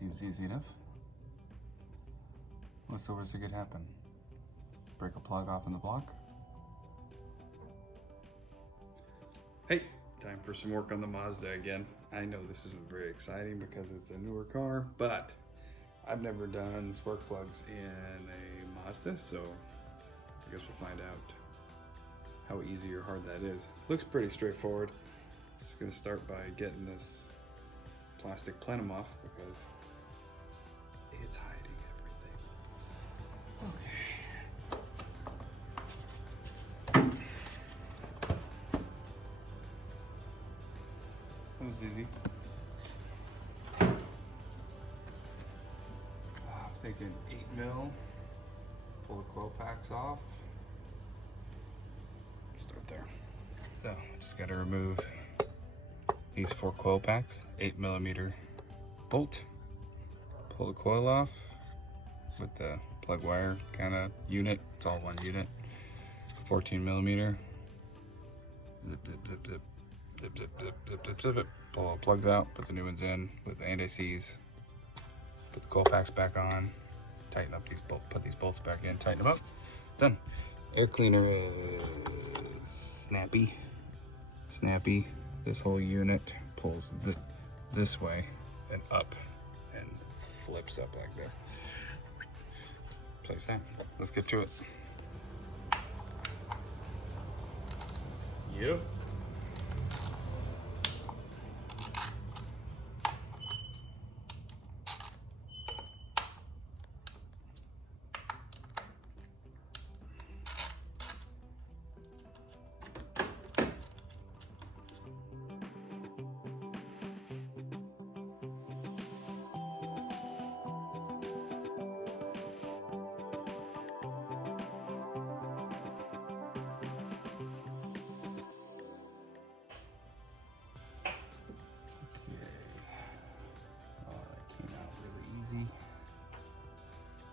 Seems easy enough. What's the worst that could happen? Break a plug off in the block? Hey, time for some work on the Mazda again. I know this isn't very exciting because it's a newer car, but I've never done spark plugs in a Mazda, so I guess we'll find out how easy or hard that is. Looks pretty straightforward. Just gonna start by getting this plastic plenum off because it's hiding everything. Okay. That was easy. I'm thinking 8 mil. Pull the coil packs off. Start there. So just got to remove these 4 coil packs, 8mm bolt. Pull the coil off with the plug wire kind of unit. It's all one unit. 14mm. Zip, zip, zip, zip. Zip, zip, zip, zip, zip, zip it. Pull all the plugs out, put the new ones in with the anti-seize. Put the coil packs back on. Tighten up these bolts, put these bolts back in, tighten them up. Done. Air cleaner is snappy. Snappy. This whole unit pulls this way and up and flips up like that. Place that. Let's get to it. Yep.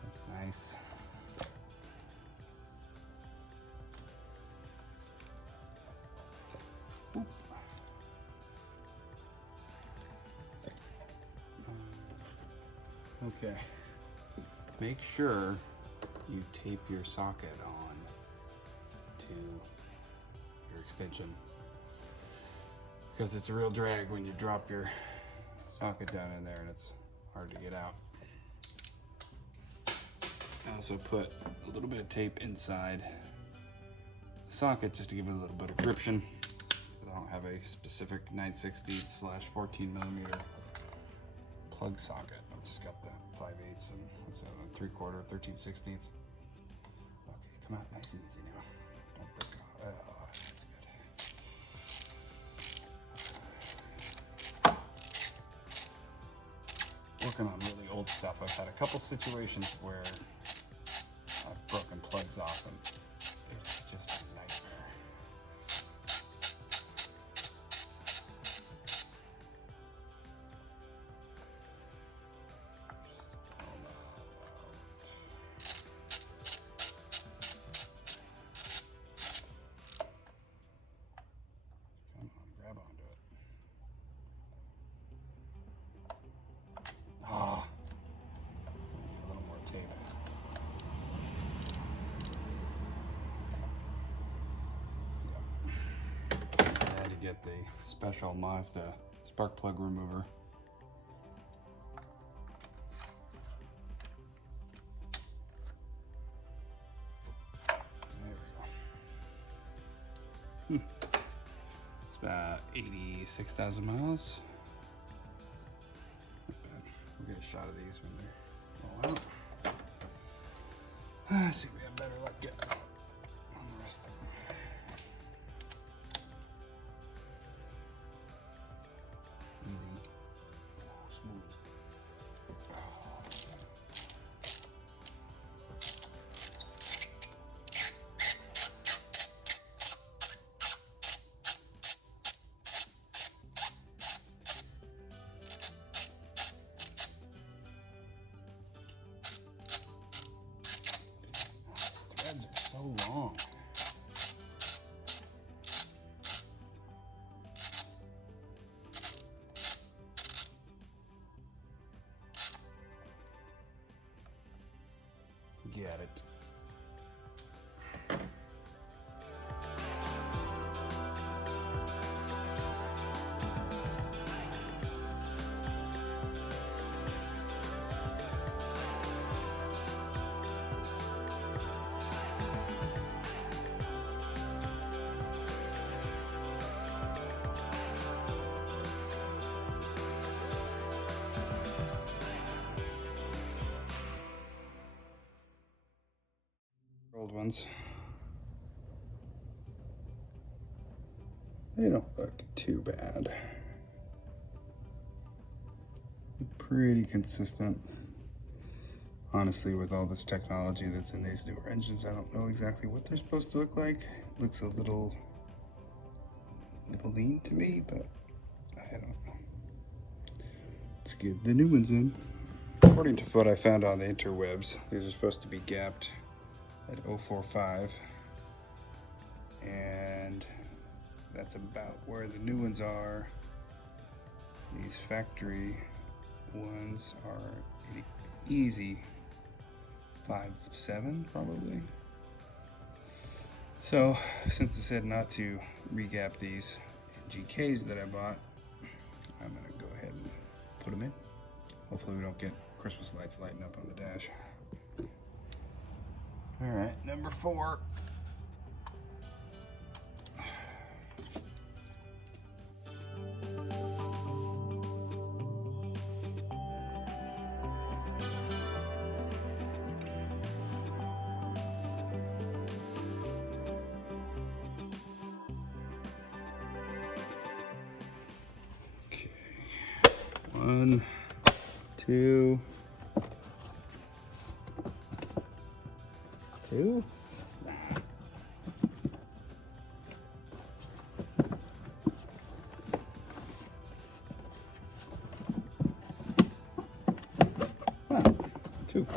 That's nice. Oop. Okay. Make sure you tape your socket on to your extension because it's a real drag when you drop your socket down in there and it's hard to get out. I also put a little bit of tape inside the socket just to give it a little bit of gription. I don't have a specific 9/16/14mm plug socket. I've just got the 5/8 and what's that, 3/4, 13/16. Okay, come out nice and easy now. Don't break it off. Oh, that's good. Working on really old stuff. I've had a couple situations where I've broken plugs off and it's just a nightmare. Come on, grab onto it. Ah, a little more tape. Get the special Mazda spark plug remover. There we go. It's about 86,000 miles. Not bad. We'll get a shot of these when they roll out. Let's see if we have better luck getting on the rest of them. Easy. Oh, smooth. Oh. Threads are so old ones. They don't look too bad. Pretty consistent. Honestly, with all this technology that's in these newer engines, I don't know exactly what they're supposed to look like. Looks a little lean to me, but I don't know. Let's get the new ones in. According to what I found on the interwebs, these are supposed to be gapped at 0.45, and that's about where the new ones are. These factory ones are an easy 5.7 probably. So since it said not to regap these GKs that I bought, I'm gonna go ahead and put them in. Hopefully we don't get Christmas lights lighting up on the dash. All right, number 4. Okay, 1, 2, 2. Wow, 2.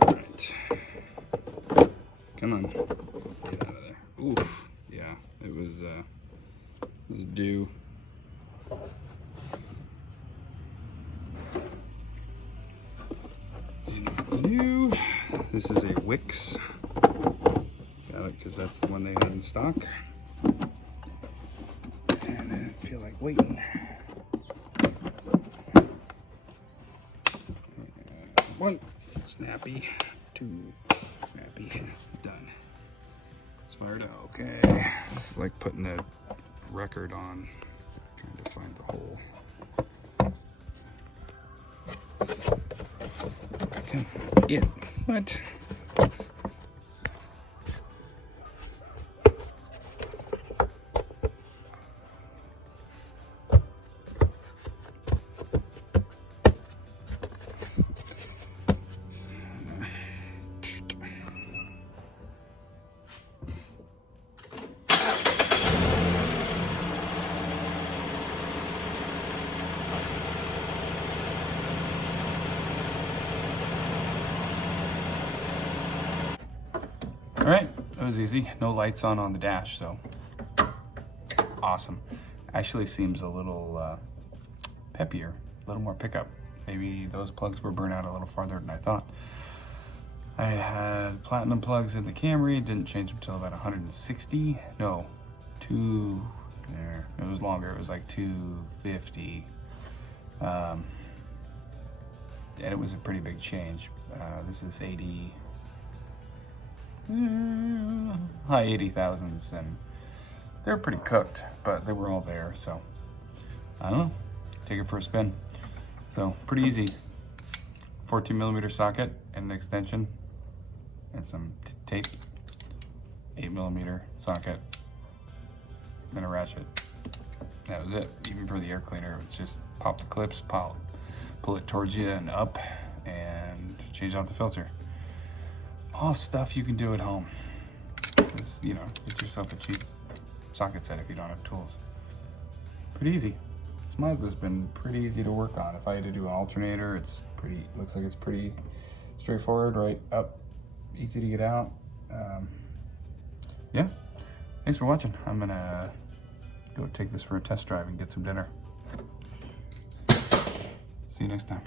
All right. Come on. Get out of there. Oof. Yeah, it was due. New. This is a Wix. Got it because that's the one they had in stock. And I didn't feel like waiting. 1 snappy, 2 snappy. Done. It's fired up. Okay. It's like putting a record on, trying to find the hole. Okay. Yeah. What? All right, that was easy. No lights on the dash, so awesome. Actually seems a little peppier, a little more pickup. Maybe those plugs were burnt out a little farther than I thought. I had platinum plugs in the Camry, didn't change them until about 160. No, there. It was longer, it was like 250. And it was a pretty big change. This is 80, high 80,000s, and they're pretty cooked, but they were all there, so I don't know, take it for a spin. So pretty easy. 14mm socket and an extension and some tape, 8mm socket and a ratchet. That was it. Even for the air cleaner, it's just pop the clips, pull it towards you and up, and change out the filter. All stuff you can do at home. Just, you know, get yourself a cheap socket set if you don't have tools. Pretty easy. This Mazda's been pretty easy to work on. If I had to do an alternator, looks like it's pretty straightforward, right up, easy to get out. Yeah, thanks for watching. I'm gonna go take this for a test drive and get some dinner. See you next time.